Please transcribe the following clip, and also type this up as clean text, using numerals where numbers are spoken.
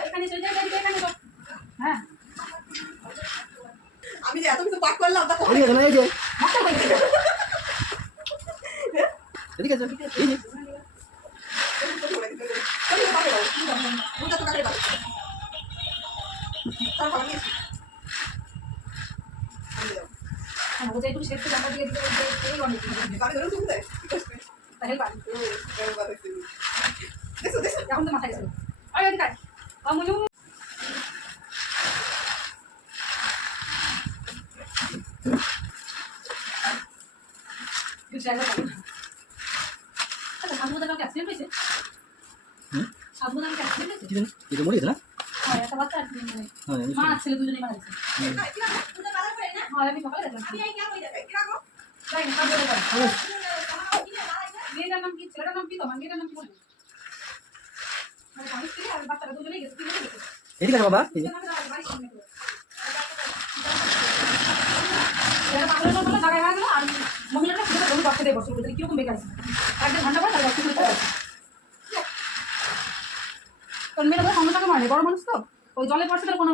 এখানে চলে যাই এখানে হ্যাঁ আমি যে এত কিছু পাঠ করলাম তা এই যে এই যে মাথা কই গেছে এদিকে আছে এই যে ও যে একটু শেষ জায়গা দিয়ে দিতে এই অনেক তাহলে পারি এখন তো মাথায় গেছে আরে এদিকে আমুলু জায়গা পাবো আচ্ছা সামনে দাঁড়াও অ্যাক্সিডেন্ট হয়েছে সামনে দাঁড়াও অ্যাক্সিডেন্ট হয়েছে এটা মরে গেছে না হ্যাঁ একটা বাচ্চা মানে মা ছেলে দুজনেই মারা গেছে হ্যাঁ আমি সকালে দেখলাম তাই না সব বলে মেয়েটার নাম কি ছেলেটার নাম কি তোমার মেয়েটার নাম কি বলে মানে আমি ছিল আর বাচ্চারা দুজনেই গেছে তিনজনেই গেছে এদিকে আছে বাবা এই যে এটা পাগলের মতো জায়গায় হয়ে গেল আর মহিলাটা পুরো দৌড় করতে দেয় বসে বলে কিরকম বেকার আছে একদিন ঘন্টা পর তার বসে করতে আছে কারণ মেয়েটা তো সঙ্গে সঙ্গে মারে বড় মানুষ তো ওই জলে পড়ছে তার কোনো